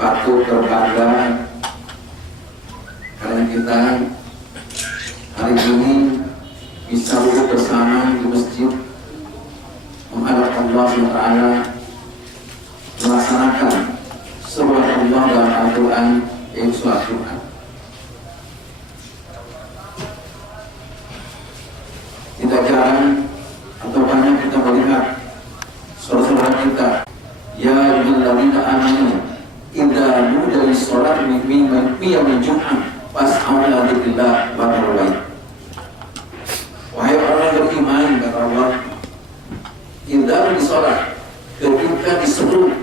patut berbangga karena kita hari ini bisa duduk bersama di masjid menghadap Allah SWT, melaksanakan sebuah Allah dalam Al-Quran, yaitu surat Quran. Tidak jarang atau banyak kita melihat saudara-saudara kita, ya ayyuhalladzina amanu idza nudiya lis-sholati min yaumil jum'ah fas'au ila dzikrillah wa dzarul bait. Wahai orang beriman, kata Allah, idza nudiya sholat, ketika diseru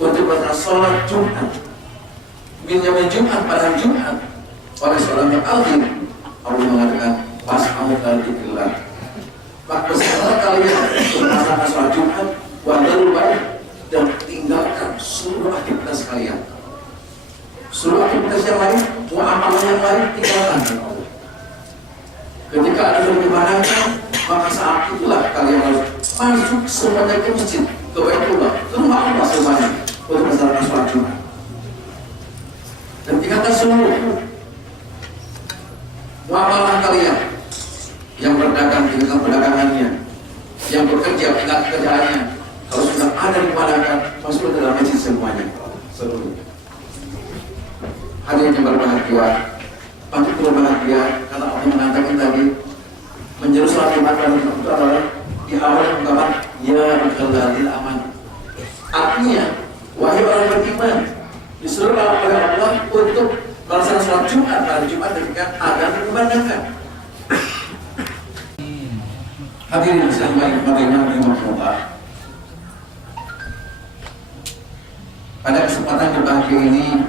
untuk melaksanakan sholat Jumat min yaumil jum'ah pada Jumat oleh seorang yang alim, Allah mengatakan fas'au ila dzikrillah. Maka setelah kalian melaksanakan sholat Jumat wa dzarul bait, dan tinggalkan seluruh aktivitas kalian, seluruh aktivitas yang lain, amalan yang lain tinggalkan. Ketika ada yang dimanangkan, maka saat itulah kalian harus masuk semuanya ke masjid, ke Baitullah, ke rumah Allah semuanya untuk melaksanakan sholat Jumat. Dan tinggalkan seluruh amalan kalian, yang berdagang tinggalkan perdagangannya, yang bekerja tinggalkan kerjaannya. Kalau sudah ada di padangkan, masuk ke dalam masjid semuanya, seluruh. Hadirin yang berbahagia, patut berbahagia karena Allah mengatakan tadi menjeru sholat Jumat itu adalah di awal ungkapan ya ayyuhalladzina amanu. Artinya, wahai orang beriman, disuruh oleh Allah untuk melaksanakan sholat Jumat pada Jumat ketika azan dikumandangkan. Hadirin sekalian, bagaimana Allah? Pada kesempatan berbahagia ini,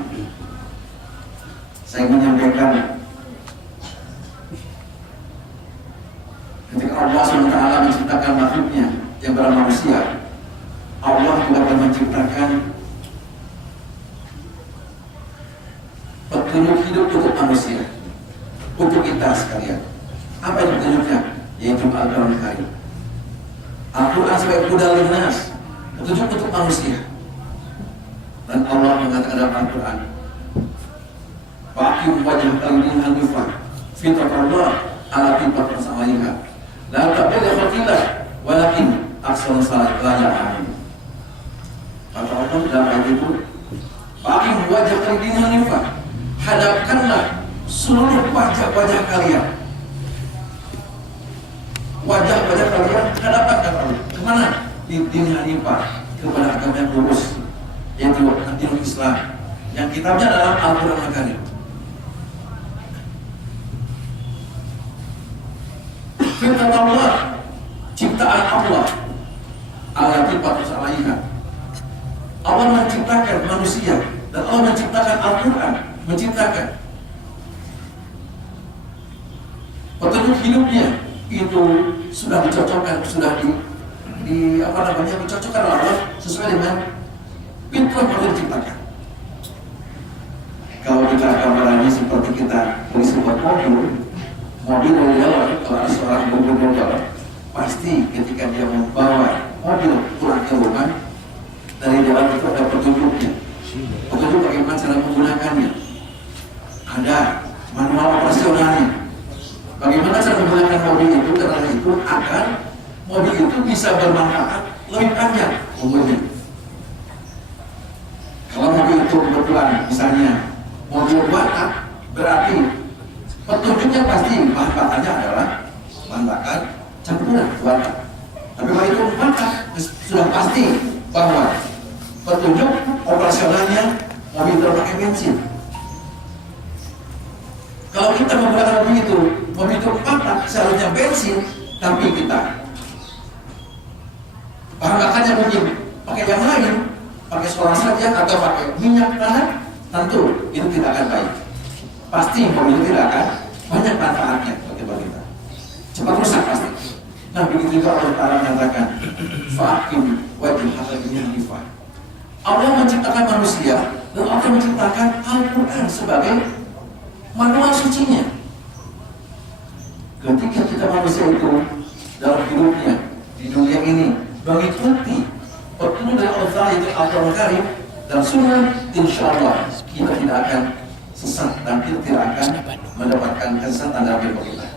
saya menyampaikan ketika Allah SWT menciptakan makhluknya yang bernama manusia, Allah juga telah menciptakan petunjuk hidup untuk manusia, untuk kita sekalian. Apa itu petunjuknya? Yaitu Al-Quran Karim. Al-Quran sebagai hudal linnas, petunjuk untuk manusia. Dan Allah mengatakan dalam Al-Quran, "Faqim wajah kalian hanifah, fitratallah ala fitrat samaiha, la tabdila khalqillah, walakin aksar salat la ya'lamun." Kata Allah dalam ayat itu, "Faqim wajah kalian hanifah, hadapkanlah seluruh wajah-wajah kalian. Wajah-wajah kalian hadapkan kata Allah. Kemana? Di din hanifah, kepada agama yang lurus, yaitu dinul Islam, yang kitabnya dalam Al-Quran Al-Karim. Firman Allah, ciptaan Allah, alatil patus alaiha. Allah menciptakan manusia dan Allah menciptakan Al-Quran, menciptakan petunjuk hidupnya itu sudah dicocokkan, sudah dicocokkan oleh Allah sesuai dengan pintu yang perlu diciptakan. Kalau kita gambarannya seperti kita beli sebuah mobil dari dalam, kalau ada seorang mobil dalam, pasti ketika dia membawa mobil pulang ke rumah, dari dalam itu ada petunjuknya, petunjuk bagaimana cara menggunakannya, ada manual operasionalnya, bagaimana cara menggunakan mobil itu, karena itu agar mobil itu bisa bermanfaat lebih panjang umurnya. Kalau mobil itu kebetulan misalnya mobil buatan, berarti petunjuknya pasti bahan bakarnya adalah bahan bakar campuran buatan. Tapi kalau itu buatan, sudah pasti bahwa petunjuk operasionalnya mobil terpakai bensin. Kalau kita menggunakan mobil itu buatan, seharusnya bensin, tapi kita bahan bakarnya mungkin pakai yang lain, pakai solar saja atau pakai minyak tanah, tentu itu tidak akan baik. Pasti mobil itu tidak akan banyak manfaatnya bagi kita, cepat rusak pasti. Nah begitu juga Allah Ta'ala menyatakan faqim wajah kalian hanifah. Allah menciptakan manusia dan Allah menciptakan Al-Quran sebagai manual sucinya. Ketika kita manusia itu dalam hidupnya di dunia ini mengikuti petunjuk dari Allah Ta'ala, itu Al-Quran Karim, dan sunnah, insya Allah kita tidak akan sesat dan kita tidak akan mendapatkan kesesatan dalam hidup kita.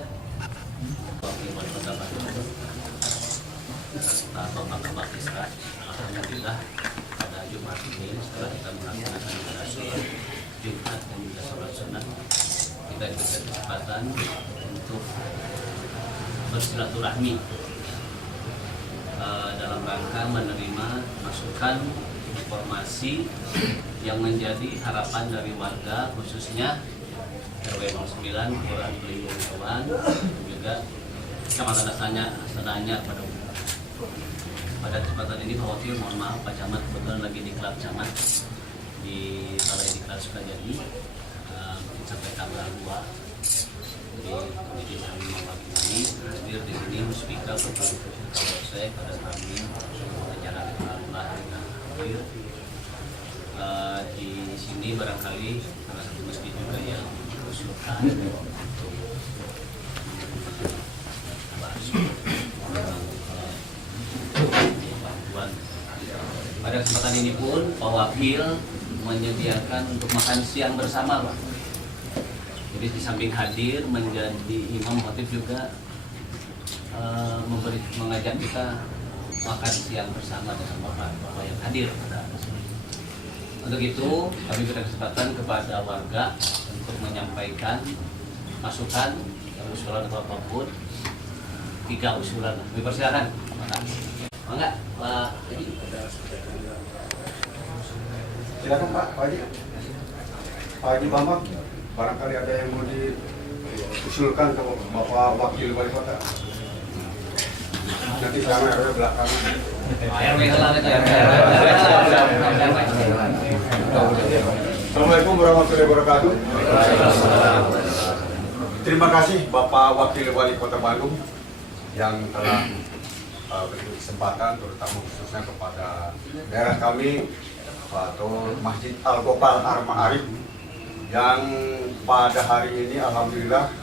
Alhamdulillah pada Jumat ini setelah kita melaksanakan ibadah sholat Jumat dan juga sholat sunnah, kita diberikan kesempatan untuk bersilaturahmi dalam rangka menerima masukan informasi yang menjadi harapan dari warga, khususnya RW 09 Kelurahan Pelindung Hewan, juga Kecamatan Asananya pada kesempatan ini Pak Wakil, mohon maaf Pak Camat kebetulan lagi di klub Camat di Balai Diklat Sukajadi, sampai tanggal 2. Jadi kami mewakili hadir di sini Muspika betul saya pada kami acara Allah hadir di sini barangkali salah satu masjid juga yang mengusulkan untuk bantuan. Pada kesempatan ini pun Pak Wakil menyediakan untuk makan siang bersama, Pak. Jadi di samping hadir menjadi imam khotib juga mengajak kita makan siang bersama dengan Bapak yang hadir pada sini. Untuk itu kami berikan kesempatan kepada warga untuk menyampaikan masukan yang usulan atau apapun. 3 usulan. Kami persilakan. Enggak, Pak Haji. Silakan Pak Haji. Pak Haji Bambang, barangkali ada yang mau diusulkan ke Bapak Wakil Wali Kota. Nanti sama RW belakangan. Assalamualaikum warahmatullahi wabarakatuh. Terima kasih Bapak Wakil Wali Kota Bandung yang telah beri kesempatan, terutama khususnya kepada daerah kami atau Masjid Al-Gopal Ar-Ma'arif yang pada hari ini alhamdulillah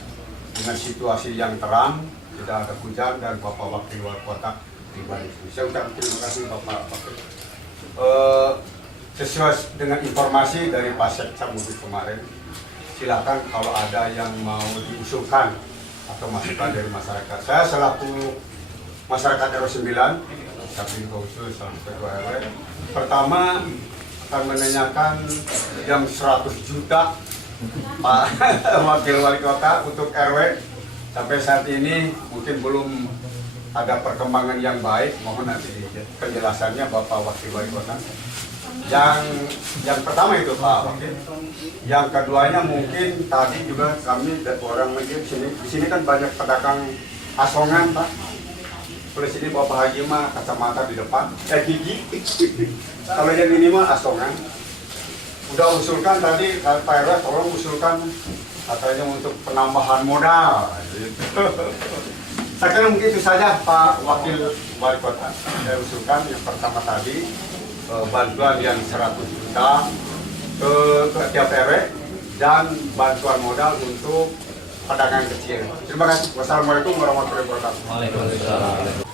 dengan situasi yang terang, tidak ada hujan, dan Bapak Wakil Wali Kota di balik itu. Saya ucapkan terima kasih Bapak Wakil. Sesuai dengan informasi dari Pak Sekda Mudik kemarin, silakan kalau ada yang mau diusulkan atau masukan dari masyarakat. Saya selaku masyarakat RW 9, Kabin Khusus Ketua RW, pertama akan menanyakan yang 100 juta Pak Wakil Wali Kota untuk RW. Sampai saat ini mungkin belum ada perkembangan yang baik, mohon nanti penjelasannya Bapak Wakil Wali Kota. Yang pertama itu Pak Wakil. Yang keduanya mungkin tadi juga kami dan orang di sini kan banyak pedagang asongan Pak. Oleh sini Bapak Haji mah kacamata di depan, gigi. Kalau yang ini mah asongan. Udah usulkan tadi Pak RW, tolong usulkan katanya untuk penambahan modal. Saya kira mungkin itu saja Pak Wakil Wali Kota. Saya usulkan yang pertama tadi bantuan yang 100 juta ke tiap RW dan bantuan modal untuk pedagang kecil. Terima kasih. Wassalamualaikum warahmatullahi wabarakatuh. Waalaikumsalam.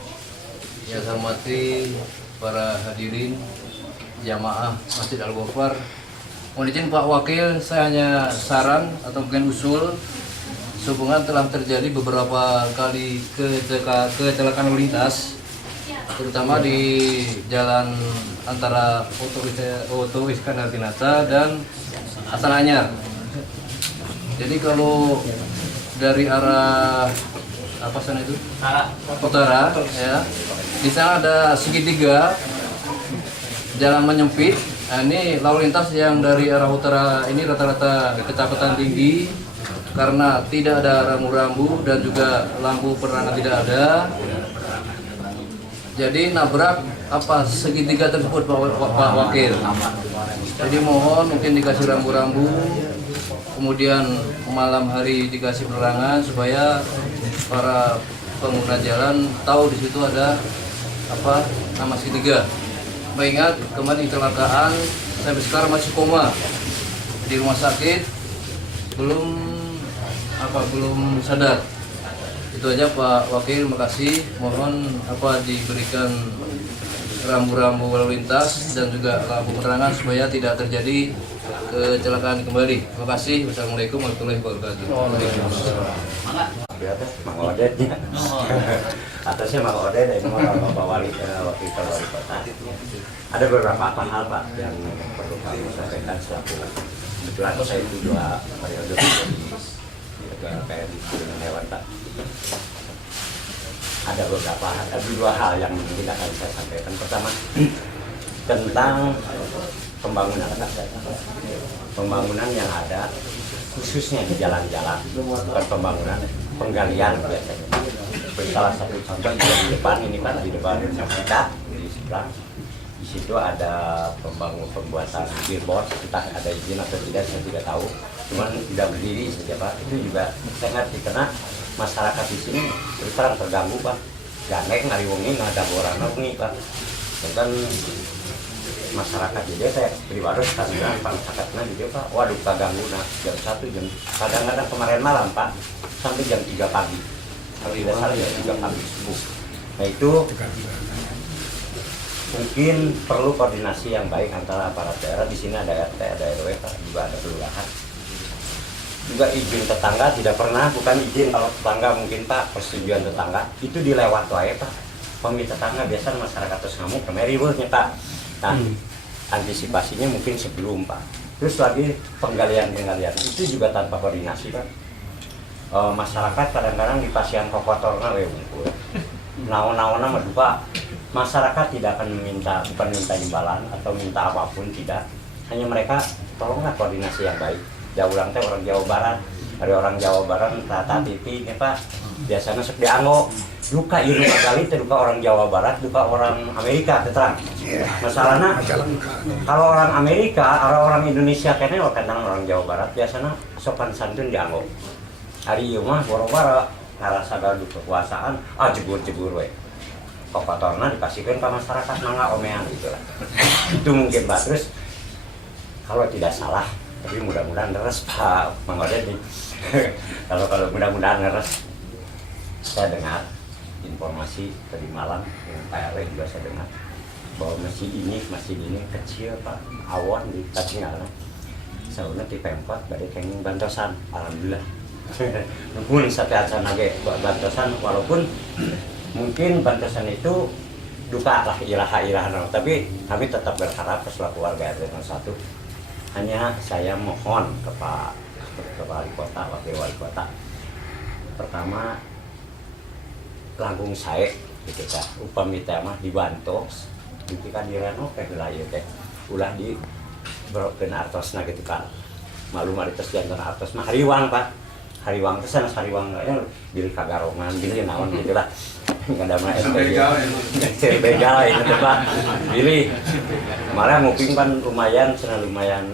Ya, saya hormati para hadirin jamaah Masjid Al-Gofar. Mohon izin Pak Wakil, saya hanya saran atau mungkin usul sehubungan telah terjadi beberapa kali kecelakaan lalu lintas, terutama di jalan antara Oto Iskandar Dinata dan Asananyar. Jadi kalau dari arah apa sana itu? Utara, ya. Di sana ada segitiga jalan menyempit. Nah, ini lalu lintas yang dari arah utara ini rata-rata kecepatan tinggi karena tidak ada rambu-rambu dan juga lampu penerangan tidak ada. Jadi nabrak segitiga tersebut Pak Wakil. Jadi mohon mungkin dikasih rambu-rambu, kemudian malam hari dikasih penerangan supaya para pengguna jalan tahu di situ ada nama segitiga. Mengingat kemarin kecelakaan sampai sekarang masih koma di rumah sakit, belum sadar. Itu aja Pak Wakil, makasih. Mohon diberikan rambu-rambu lalu lintas dan juga lampu penerangan supaya tidak terjadi kecelakaan kembali. Terima kasih. Wassalamualaikum warahmatullahi wabarakatuh. Di atas Mang Odednya, atasnya Mang Oded, ini Bapak Wakil Wali Kota. Ada beberapa hal Pak yang perlu kami sampaikan selaku kebetulan saya itu 2 periode di Ketua LPR di Gunung Hewan Pak. Ada dua hal yang mungkin akan saya sampaikan. Pertama tentang pembangunan yang ada khususnya di jalan-jalan, bukan pembangunan, penggalian biasanya. Salah satu contoh di depan ini Pak, di depan kita di sebelah, di situ ada pembuatan billboard, entah ada izin atau tidak saya tidak tahu, cuman tidak berdiri saja Pak. Itu juga saya ngerti karena masyarakat di sini terus terang terganggu Pak. Gandeng ngariwungi nggak ada borang nih Pak. Dan masyarakat jadi saya pribadi karena masyarakat jadi Pak. Waduh kaganggu jam 1 jam kadang-kadang kemarin malam Pak sampai jam 3 pagi. Kalau tidak salah jam 3 pagi subuh. Nah itu mungkin perlu koordinasi yang baik antara aparat daerah. Di sini ada RT, ada RW Pak, juga ada kelurahan. Juga izin tetangga tidak pernah, bukan izin kalau tetangga mungkin Pak, persetujuan tetangga itu dilewat wae Pak. Pemilik tetangga biasa masyarakat terus ngamuk kemari nya Pak. Nah, antisipasinya mungkin sebelum Pak. Terus lagi penggalian itu juga tanpa koordinasi Pak. Masyarakat kadang-kadang di pasian kokotorna we unggul. Naon-naonna mah Pak. Masyarakat tidak akan bukan minta imbalan atau minta apapun, tidak. Hanya mereka tolonglah koordinasi yang baik. Ya ulang teh orang Jawa Barat, dari orang Jawa Barat tata titi ya Pak, biasanya sok dianggo luka ieu kali teh luka orang Jawa Barat, luka orang Amerika terang. Masalahnya kalau orang Amerika, orang Indonesia kene kadang orang Jawa Barat biasanya sopan santun dianggo. Hari ieu mah boro-boro ngarasa gaduh kekuasaan, jebur-jebur we. Kokotorna dikasihkeun ka masyarakat mangga omean gitu lah. Itu mungkin Pak. Terus kalau tidak salah, tapi mudah-mudahan leres Pak Mang Oded nih. kalau mudah-mudahan leres. Saya dengar informasi tadi malam dengan Pak RW juga saya dengar bahwa masjid ini kecil Pak, awan di Tacingalna. Sauna di Pemkot bade kenging bantosan, alhamdulillah. Nuhun sateasan ge bantosan, walaupun mungkin bantosan itu duka lah ilaha-ilaha, tapi kami tetap berharap selaku warga RT 01. Hanya saya mohon ke Pak Wali Kota, Wakil Wali Kota. Pertama, langkung saya gitu kan, upami teh mah dibantu, gitu kan direnov teh wilayah teh, ulah di berokeun artosna gitu kan. Malum aritos jantan artos mah hariwang Pak. Hariwang teh sanes hariwang nya bilih kagarongan, bilih naon gitu lah. Enggak ada mah begal itu Pak. Bilih. Malah nguping kan lumayan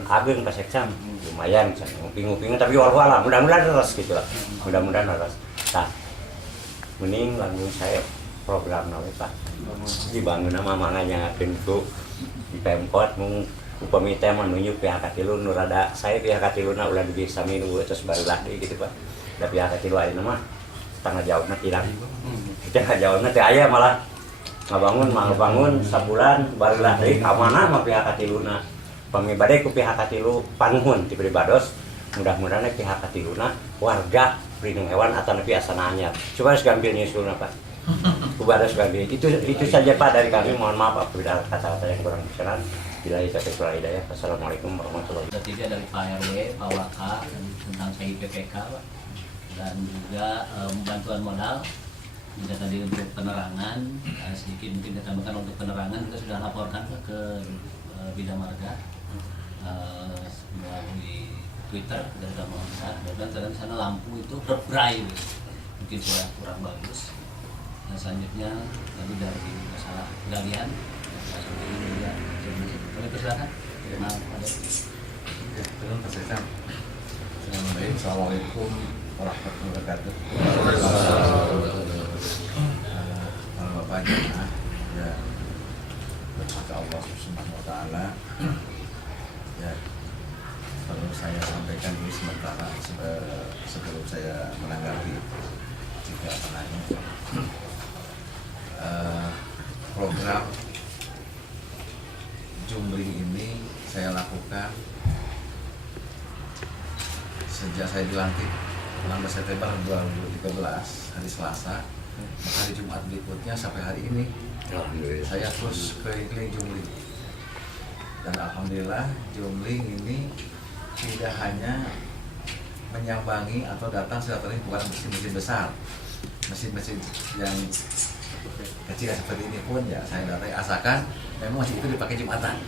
ageng ka sekcam. Lumayan nguping tapi walau mudah-mudahan leres gitu lah. Mudah-mudahan leres. Tah. Mending langgung saya program nawe Pak. Dibangun nama manganya pintu di Pemkot mung upami teh menunjuk pihak katilu nu rada saya pihak katiluna ulah bisa minu terus barulah gitu Pak. Da pihak katilu ayeuna mah setengah jawabna hilang. Setengah jawabna teh aya malah ngabangun sabulan barulah deui ka mana mah pihak katiluna. Pami bade ku pihak katilu panuhun ti pribados. Mudah-mudahan pihak katiluna warga Pelindung Hewan atau nepi asana anyar. Coba gampil nyusulna Pak. Kubados gampil. Itu saja Pak dari kami. Mohon maaf apabila kata-kata yang kurang berkenan. Bila taufiq wal hidayah. Assalamualaikum warahmatullahi wabarakatuh. Ketiga dari Pak RW, Pak Waka tentang PIPPK Pak. Dan juga bantuan modal. Juga tadi untuk penerangan, sedikit mungkin ditambahkan untuk penerangan kita sudah laporkan ke Bidang Marga melalui Twitter dan sudah mengangkat. Dan sana lampu itu berbray, mungkin sudah kurang bagus. Nah selanjutnya tadi dari masalah galian, ini juga kami persilakan. Maaf ada. Assalamualaikum warahmatullahi wabarakatuh. Bapak jemaah ya berkata Allah Subhanahu wa taala ya perlu saya sampaikan ini sementara sebelum saya menanggapi juga program Jumri ini saya lakukan sejak saya dilantik 16 September 2013 hari Selasa. Hari Jumat berikutnya sampai hari ini saya terus keliling Jumri, dan alhamdulillah Jumri ini tidak hanya menyambangi atau datang silaturahmi bukan mesin-mesin besar, mesin-mesin yang kecil seperti ini pun ya saya datangi, asalkan memang masih itu dipakai Jumatan.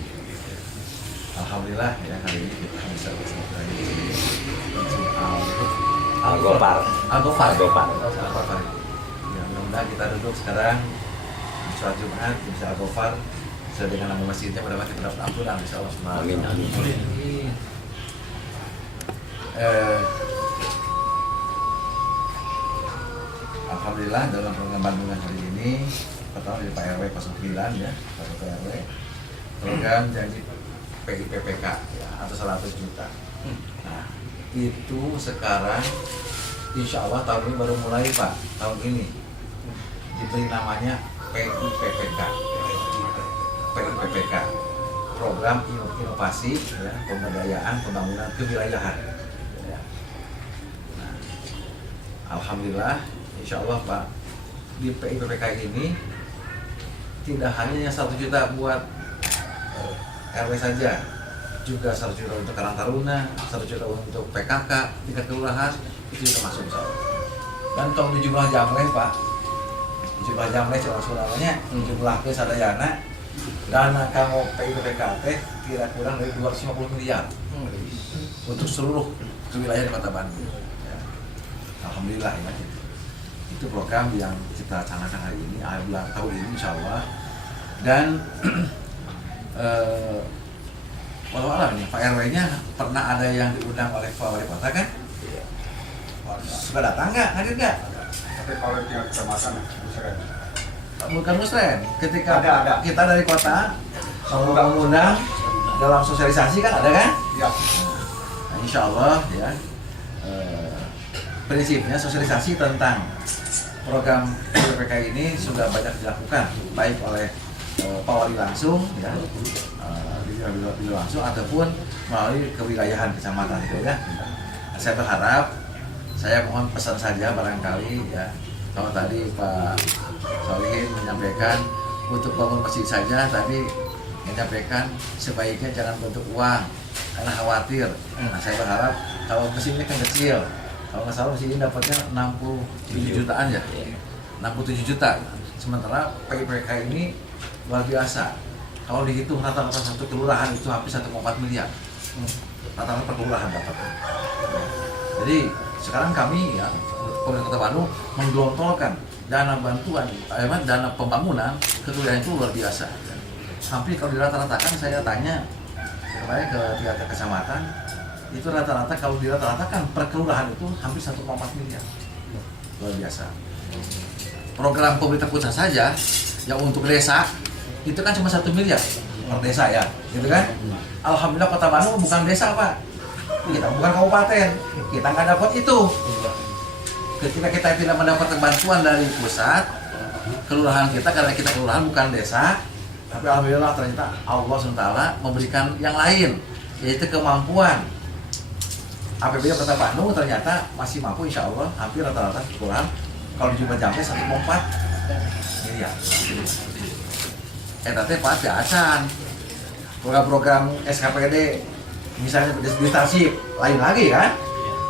Alhamdulillah ya hari ini kita bisa bersilaturahmi di Al-Ghofar. Ya, mudah-mudahan kita duduk sekarang di sholat Jumat di Masjid Al-Ghofar sesuai dengan nama masjidnya, mudah-mudahan kita dapat ampunan insya Allah. Amin. Alhamdulillah dalam program Bandungan hari ini pertama dari Pak RW 09 ya, Pak RW program janji PIPPK ya, atau 100 juta. Nah itu sekarang insya Allah tahun ini baru mulai Pak, tahun ini diberi namanya PIPPK, program inovasi ya, pemberdayaan pembangunan kewilayahan ya. Nah, alhamdulillah insya Allah Pak, di PIPPK ini tidak hanya 1 juta buat RW saja, juga 1 juta untuk Karang Taruna, 1 juta untuk PKK tingkat kelurahan, itu juga masuk insya Allah. Dan kalau di jumlah jamleh Pak, di jumlah jamleh namanya jumlah ke sadayana dana kamu PIPPK kira kurang dari 250 miliar untuk seluruh wilayah di Kota Bandung ya. Alhamdulillah ya, itu program yang kita canangkan hari ini, tahun ini insya Allah. Dan walau alam nih Pak RW-nya pernah ada yang diundang oleh Pak Wali Kota kan? Sudah datang nggak? Hadir nggak? Tapi kalau tingkat kecamatan, Bukan musren. Ketika ada. kita dari kota mengundang dalam sosialisasi kan ada kan? Ya. Nah, insya Allah ya prinsipnya sosialisasi tentang program PIPPK ini sudah banyak dilakukan baik oleh Pak Wali langsung ya, di langsung ataupun melalui kewilayahan kecamatan itu ya. Saya berharap, saya mohon pesan saja barangkali ya, kalau tadi Pak Solihin menyampaikan untuk bangun masjid saja, tapi menyampaikan sebaiknya jangan bentuk uang karena khawatir. Nah, saya berharap kalau mesinnya kan kecil, kalau nggak salah mesin ini dapatnya 67 jutaan ya, 67 juta. Sementara PIPPK ini luar biasa. Kalau dihitung rata-rata satu kelurahan itu hampir 1,4 miliar. Rata-rata per kelurahan dapatnya. Jadi sekarang kami ya, Pemerintah Kota Bandung menggelontorkan dana bantuan, dana pembangunan kelurahan itu luar biasa. Hampir kalau dirata-ratakan, saya tanya kemarin ke tiga kecamatan, itu rata-rata kalau dirata-ratakan per kelurahan itu hampir 1,4 miliar. Luar biasa. Program pemerintah pusat saja yang untuk desa itu kan cuma 1 miliar per desa ya, gitu kan? Alhamdulillah Kota Bandung bukan desa Pak, kita bukan kabupaten, kita nggak dapat itu. Ketika kita tidak mendapatkan bantuan dari pusat, kelurahan kita karena kita kelurahan bukan desa, tapi alhamdulillah ternyata Allah SWT memberikan yang lain, yaitu kemampuan. APBD Kota Bandung ternyata masih mampu insya Allah hampir rata-rata kelurahan kalau jumlah jamnya 1,4 miliar. Tapi Pak biasaan program-program SKPD misalnya di Tasik lain lagi kan?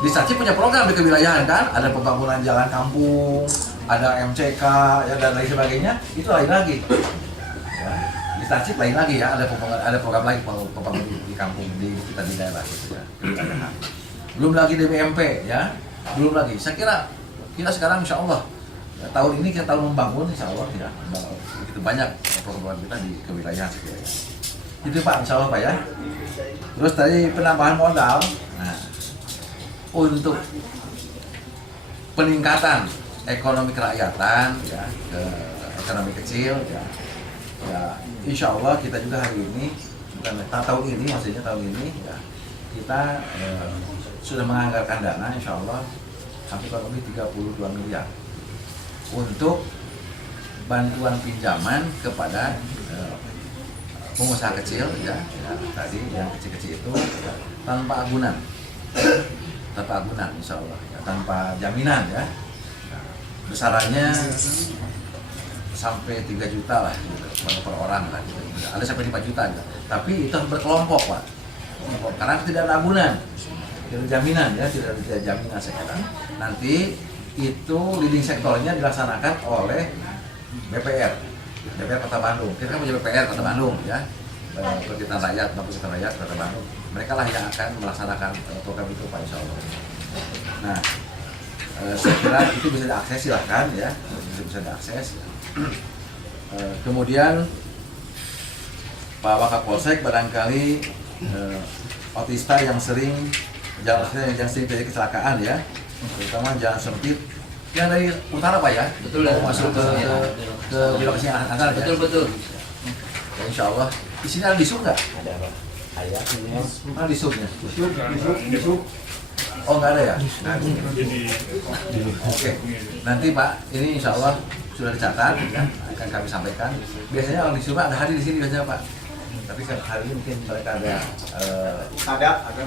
Di Tasik punya program di kewilayahan kan? Ada pembangunan jalan kampung, ada MCK ya, dan lain sebagainya, itu lain lagi. Ya, di Tasik lain lagi ya, ada program lagi pembangunan di kampung di kita di daerah gitu ya, kewilayahan. Belum lagi DBMP ya, belum lagi. Saya kira kita sekarang insya Allah ya, tahun ini kita tahun membangun insya Allah ya, begitu banyak program kita di kewilayahan ya. Itu Pak, insya Allah Pak ya. Terus tadi penambahan modal, nah, untuk peningkatan ekonomi kerakyatan ya, ke ekonomi kecil ya, ya insya Allah kita juga hari ini, bukan tahun ini maksudnya tahun ini ya, kita sudah menganggarkan dana insya Allah hampir kurang lebih 32 miliar untuk bantuan pinjaman kepada pengusaha kecil ya, tadi yang kecil-kecil itu tanpa agunan, insya Allah ya, tanpa jaminan ya, besarannya sampai 3 juta lah gitu, per orang lah gitu. Ada sampai 5 juta juga. Tapi itu berkelompok Pak, karena tidak ada agunan, tidak ada jaminan ya, tidak ada jaminan sekarang. Nanti itu leading sektornya dilaksanakan oleh BPR Kota Bandung. Kita kan punya BPR Kota Bandung ya, Perhimpunan Rakyat, Perhimpunan Rakyat Kota Bandung. Mereka lah yang akan melaksanakan program itu Pak, insya Allah. Nah, saya kira itu bisa diakses silahkan ya, bisa diakses. Kemudian Pak Wakapolsek barangkali otista yang sering terjadi kecelakaan ya, terutama jalan sempit yang dari utara Pak ya, Betul ya, masuk ke lokasi yang angkar ya. Betul. Ya, insya Allah di sini ada disub nggak? Ada Pak. Ayah ini. Mana disubnya? Disub. Oh nggak ada ya? Oke. Nanti Pak, ini insya Allah sudah dicatat ya, akan kami sampaikan. Biasanya orang disub ada hari di sini biasanya Pak. Tapi hari ini mungkin mereka ada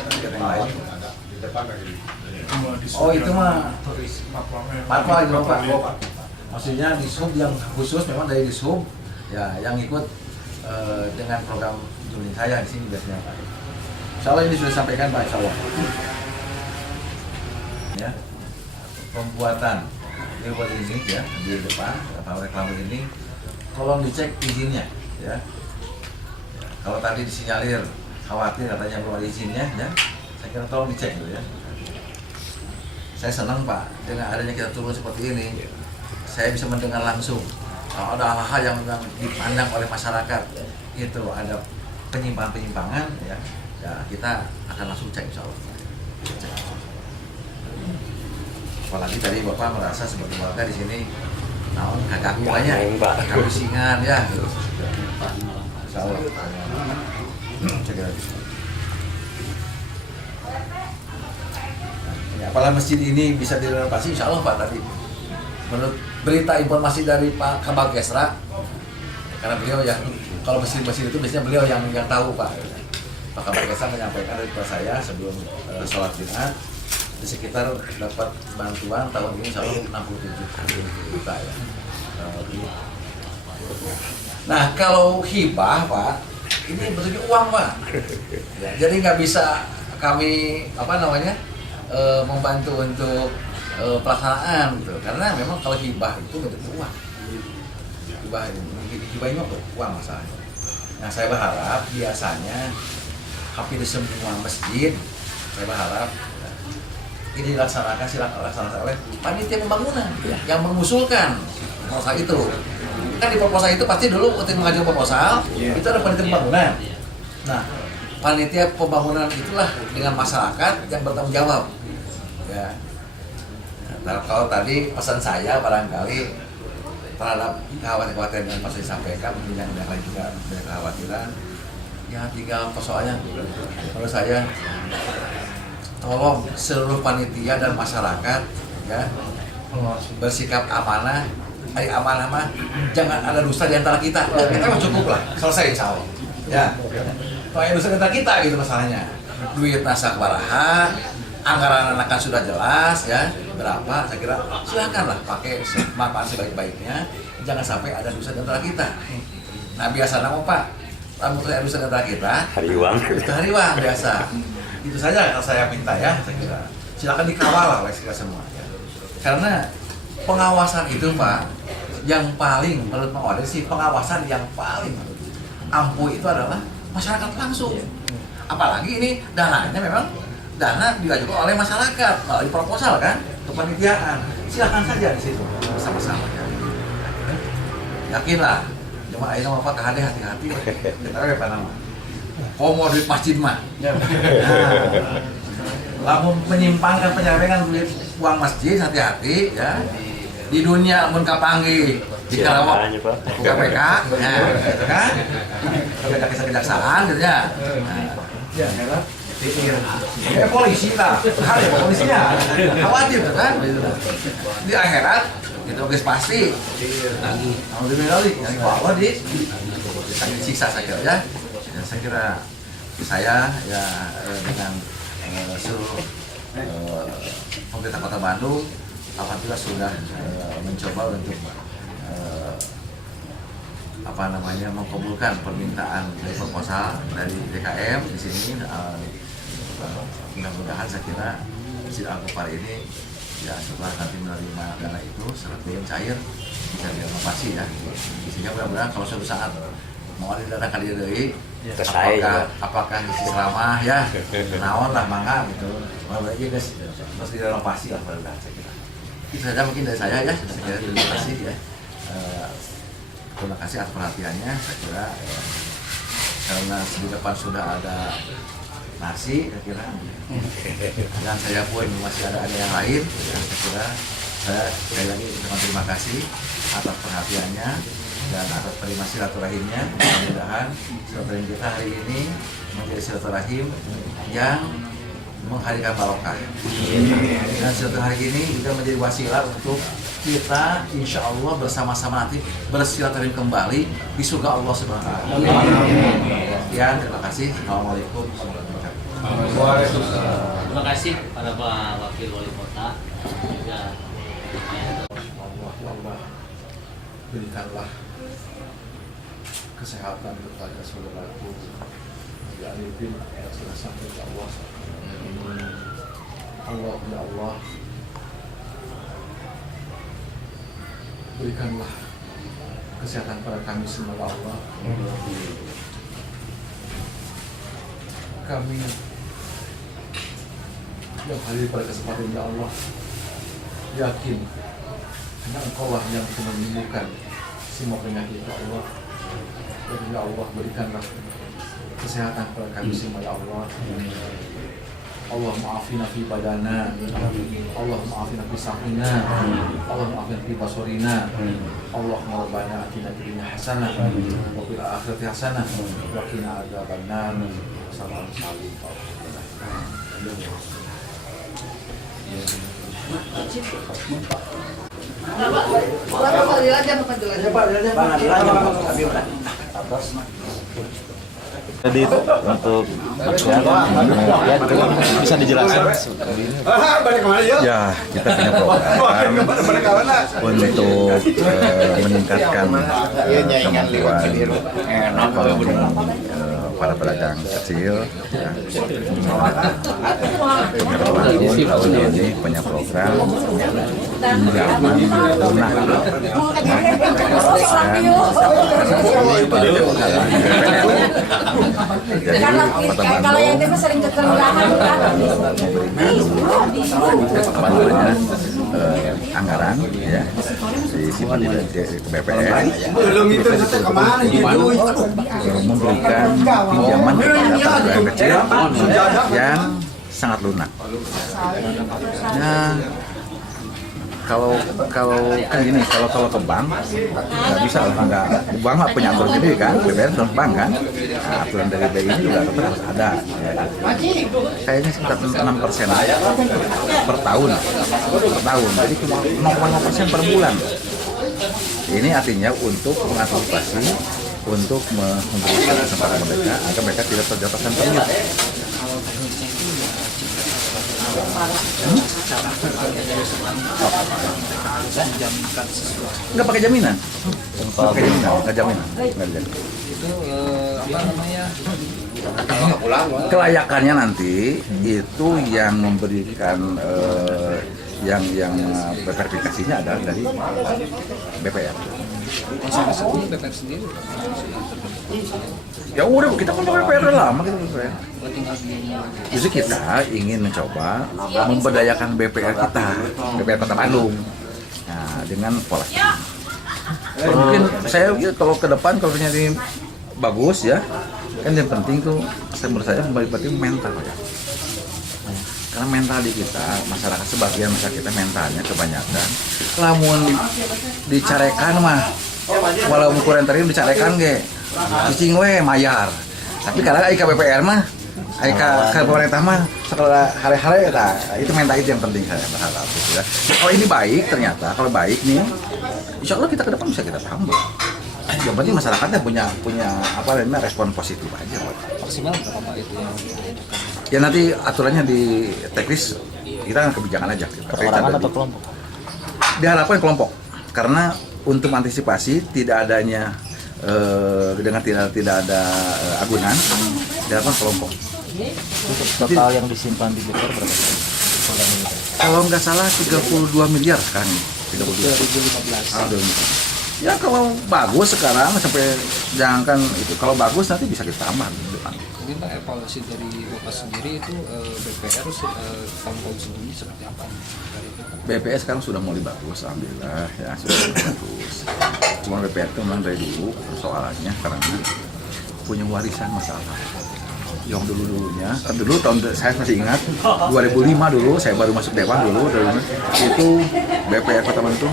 kegiatan yang lain. Ada di depan lagi. Oh itu mah patwa itu Pak. Maksudnya disub yang khusus memang dari disub ya, yang ikut dengan program Juni saya di sini biasanya Pak. Insya Allah ini sudah disampaikan Pak, insya Allah. Ya, pembuatan billboard ini ya di depan reklame ini, tolong dicek izinnya ya. Kalau tadi disinyalir khawatir katanya belum ada izinnya ya, saya kira tolong dicek dulu ya. Saya senang Pak dengan adanya kita turun seperti ini, saya bisa mendengar langsung kalau ada hal-hal yang dipandang oleh masyarakat itu ada penyimpangan ya, kita akan langsung cek insya Allah. Apalagi tadi Bapak merasa seperti warga di sini, naon kagak banyak, kebisingan ya. Insya Allah. Ya, apalagi masjid ini bisa direnovasi, insya Allah Pak tadi. Menurut berita informasi dari Pak Kabag Gesra, karena beliau yang kalau masjid-masjid itu biasanya beliau yang tahu Pak. Pak Kabag Gesra menyampaikan dari saya sebelum sholat Jumat, di sekitar dapat bantuan tahun ini insya Allah 67 juta ya. Nah kalau hibah Pak, ini bentuknya uang Pak. Ya, jadi nggak bisa kami membantu untuk pelaksanaan gitu. Karena memang kalau hibah itu bentuknya uang. Hibah ini uang masalahnya. Nah saya berharap biasanya hampir di semua masjid, saya berharap ini dilaksanakan oleh panitia pembangunan yang mengusulkan proposal itu. Kan di proposal itu pasti dulu untuk mengajukan proposal itu ada panitia pembangunan. Nah, panitia pembangunan itulah dengan masyarakat yang bertanggung jawab. Ya. Nah, kalau tadi pesan saya barangkali terhadap kekhawatiran yang pasti disampaikan, yang lain juga ada kekhawatiran. Ya tinggal persoalannya. Kalau saya tolong seluruh panitia dan masyarakat ya bersikap amanah. Amanah mah jangan ada dusta di antara kita. Kita mah cukup lah, selesai insya Allah. Ya, kalau dusta di antara kita gitu masalahnya. Duit nasak baraha, anggaran anak kan sudah jelas ya berapa. Saya kira silakanlah pakai manfaat sebaik-baiknya. Jangan sampai ada dusta di antara kita. Nah biasa nama Pak, tamu ada dusta di antara kita. Hariwang. Itu hariwang biasa. Itu saja yang saya minta ya, saya kira. Silakan dikawal lah oleh kita semua. Ya. Karena pengawasan itu Pak, yang paling menurut Pak Wade sih pengawasan yang paling ampuh itu adalah masyarakat langsung. Apalagi ini dananya memang dana diajukan oleh masyarakat melalui proposal kan, kepanitiaan. Silakan saja di situ bersama-sama. Ya. Yakinlah, cuma ayo nama Pak KHD hati-hati. Kita apa nama? Komo duit masjid mah. Nah, lamun menyimpangkan penyelewengan duit uang masjid hati-hati ya. Di dunia mun kapanggih di Karawang KPK, nah, gitu kan? Kejaksaan gitu ya. Ya, polisi lah, ada polisinya, khawatir kan? Di akhirat Itu oke pasti. Alhamdulillah yang bawa di siksa saya kira ya. Saya kira saya ya dengan seluruh pemerintah Kota Bandung alhamdulillah sudah mencoba untuk mengabulkan permintaan dari proposal dari DKM di sini. Mudah-mudahan saya kira Masjid Al-Gofar ini ya setelah nanti menerima dana itu secara cair bisa direnovasi ya. Sehingga mudah-mudahan kalau suatu saat mau ada dana kali dari apakah isi selama ya naon lah mangga gitu. Mau lagi guys harus direnovasi lah mudah-mudahan saya kira. Itu saja mungkin dari saya ya. Saya kira terima kasih ya. Terima kasih atas perhatiannya. Saya kira karena di depan sudah ada nasi, saya kira dan saya pun masih ada yang lain. Ya, saya kira saya sekali lagi terima kasih atas perhatiannya dan atas terima silaturahimnya. Mudah-mudahan silaturahim kita hari ini menjadi silaturahim yang menghadirkan barokah. Dan silaturahim hari ini juga menjadi wasilah untuk kita insya Allah bersama-sama nanti bersilaturahim kembali di surga Allah Subhanahu wa Ta'ala. Sekian, terima kasih. Assalamualaikum warahmatullahi wabarakatuh. Terima kasih pada Pak Wakil Wali Kota. Ya, Allah berikanlah kesehatan kepada saudaraku ya Arifin yang sudah sampai ke Allah. Allah ya Allah, berikanlah kesehatan pada kami semua ya Allah. Kami yang hadir pada kesempatan ya Allah yakin hanya Engkau lah yang bisa menyembuhkan semua penyakit ya Allah. Dan ya Allah berikanlah kesehatan pada kami semua ya Allah. Allah maafina fi badana, Allah maafina fi sahina, Allah maafina fi basorina, Allah rabbana atina fid dunya hasanah wa fil akhirati hasanah wa qina adzabannar. Assalamualaikum Jadi untuk bisa dijelaskan ya kita punya program untuk meningkatkan kemampuan para pedagang kecil ya. Tahun ini punya program pinjaman lunak jadi kalau yang itu sering kekenyangan anggaran ya disimpan di BPR memberikan pinjaman kepada pedagang kecil yang sangat lunak. Nah, kalau kan gini, kalau ke bank nggak bisa lah, bank nggak punya aturan sendiri kan, BPR harus bank kan, nah, aturan dari BI ini juga tetap harus ada. Ya. Kayaknya sekitar 6% per tahun, jadi cuma 0,5% per bulan. Ini artinya untuk mengantisipasi, untuk memberikan kesempatan mereka agar mereka tidak terjatuhkan permit. Nggak pakai jaminan, nggak jaminan. Itu apa namanya? Kelayakannya nanti itu yang memberikan yang verifikasinya adalah dari BPR. BPR sendiri. Ya udah, kita kan BPR udah lama kita BPR. Justru kita ingin mencoba memberdayakan BPR kita, BPR Kota Bandung. Nah, dengan pola. Mungkin saya kalau ke depan kalau nyari bagus ya, kan yang penting tuh menurut saya berarti mental ya. Karena mental di kita, masyarakat sebagian masyarakat kita mentalnya kebanyakan lamun dicarekan mah walaupun kurang tadi dicarekan ge cicing we mayar. Tapi karena IKBPR mah ke pemerintah mah setelah hari-hari itu minta itu yang penting saya berharap gitu ya. Kalau ini baik ternyata, kalau baik nih, insya Allah kita ke depan bisa kita tambah. Yang penting masyarakatnya punya apa namanya respon positif aja. Maksimal berapa itu yang Ya nanti aturannya di teknis kita kan kebijakan aja. Perorangan atau kelompok? Diharapkan kelompok, karena untuk antisipasi tidak adanya dengan tidak ada agunan, diharapkan kelompok. Untuk total yang disimpan di Bogor berapa? Kalau nggak salah 32 miliar sekarang. 32. 2015. Ya kalau bagus sekarang sampai jangankan itu, kalau bagus nanti bisa kita tambah di depan. Mungkin Pak, evaluasi dari Bapak sendiri itu BPR tahun-tahun sebelumnya seperti apa? BPS sekarang sudah mulai bagus, alhamdulillah ya sudah mulai bagus. Cuma BPR itu memang dari dulu persoalannya karena punya warisan masalah. Yang dulunya, kan dulu tahun saya masih ingat 2005 dulu saya baru masuk dewan dulu itu BPR Kota Bandung itu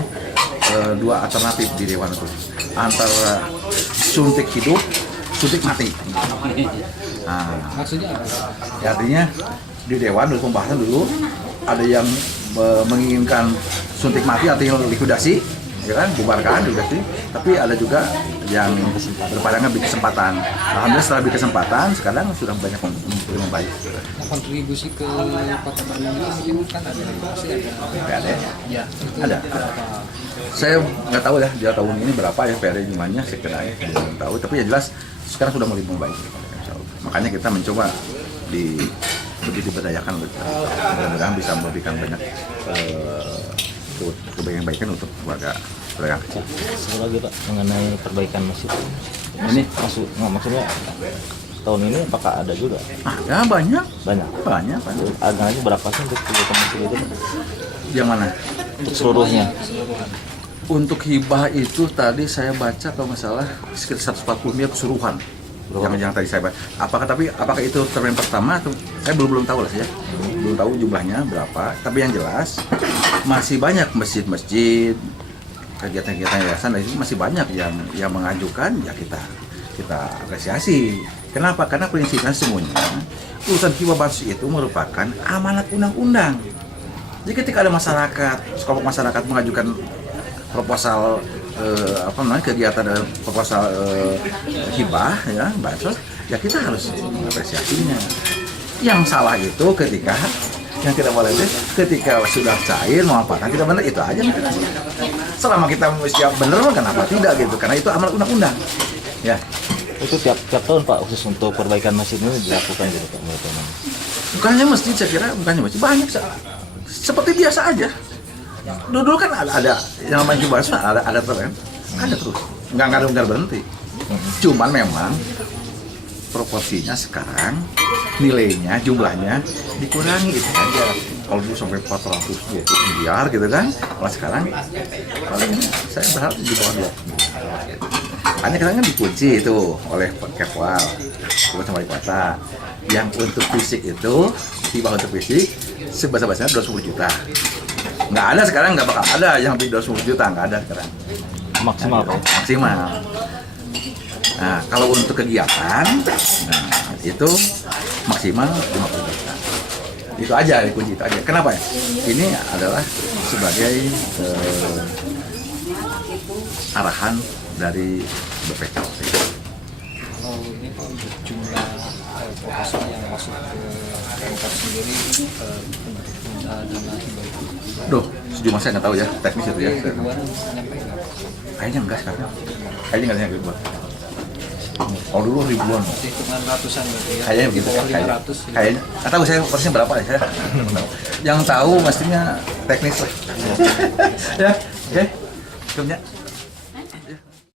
dua alternatif di dewan itu antara suntik hidup, suntik mati. Nah, Maksudnya apa? ya artinya di dewan dulu pembahasan dulu ada yang menginginkan suntik mati artinya likuidasi, ya kan, bubarkan likuidasi. Tapi ada juga yang berpandangan beri kesempatan. Alhamdulillah setelah beri kesempatan sekarang sudah banyak membaik. Kontribusi ke Kota Bandung ini mungkin kan ada PAD? Ya, itu Ada. Saya nggak tahu ya dia tahun ini berapa ya PAD jumlahnya, saya kira ya belum tahu. Tapi ya jelas sekarang sudah mulai membaik. Makanya kita mencoba diberdayakan, mudah-mudahan bisa memberikan banyak kebaikan untuk warga kecil. Satu lagi Pak, mengenai perbaikan masjid. Ini Maksudnya tahun ini apakah ada juga? ya banyak. Banyak. Anggarannya berapa sih untuk perbaikan masjid itu Pak? Yang mana? Untuk seluruhnya. Untuk hibah itu tadi saya baca kalau nggak salah sekitar 140 miliar keseluruhan. Yang tadi saya baca. Apakah itu termen pertama atau saya belum tahu lah ya. Belum tahu jumlahnya berapa. Tapi yang jelas masih banyak masjid-masjid, kegiatan-kegiatan yayasan itu masih banyak yang mengajukan, ya kita apresiasi. Kenapa? Karena prinsipnya semuanya urusan hibah bansos itu merupakan amanat undang-undang. Jadi ketika ada sekelompok masyarakat mengajukan proposal kegiatan dan proposal hibah ya bansos, ya kita harus mengapresiasinya. Yang salah itu ketika yang tidak boleh itu ketika sudah cair memanfaatkan tidak benar, itu aja. Selama kita siap benar, kenapa tidak gitu? Karena itu amanat undang-undang. Ya. Itu tiap tahun Pak, khusus untuk perbaikan masjid ini dilakukan gitu Pak? Bukannya masjid, saya kira bukannya masjid, banyak seperti biasa aja. Dulu kan ada yang namanya hibah ada terus kan? Ada terus, nggak berhenti. Cuman memang proporsinya sekarang nilainya, jumlahnya dikurangi itu aja. Kalau dulu sampai 420 miliar gitu kan, kalau sekarang paling saya berharap di bawah 2. Hanya kadang kan dikunci itu oleh Kepwal, bukan sama kota. Yang untuk fisik itu, hibah untuk fisik sebesar-besarnya 210 juta. Nggak ada sekarang, nggak bakal ada yang lebih 210 juta, nggak ada sekarang. Maksimal Pak? Maksimal. Nah, kalau untuk kegiatan, itu maksimal 50 juta. Itu aja, kunci itu aja. Kenapa ya? Ini adalah sebagai arahan dari BPK. Kalau ini Pak, untuk jumlah proposal yang masuk ke Pemkab sendiri untuk dana hibah itu? Duh, sejumlah saya nggak tahu ya, teknis itu ya. Kayaknya enggak sekarang. Kayaknya nggak ada ribuan. Kalau dulu ribuan. Hitungan ratusan berarti ya? Kayaknya begitu. Kayaknya. Nggak tahu saya persisnya berapa ya. Yang tahu mestinya teknis lah. Ya, oke. Cukup ya.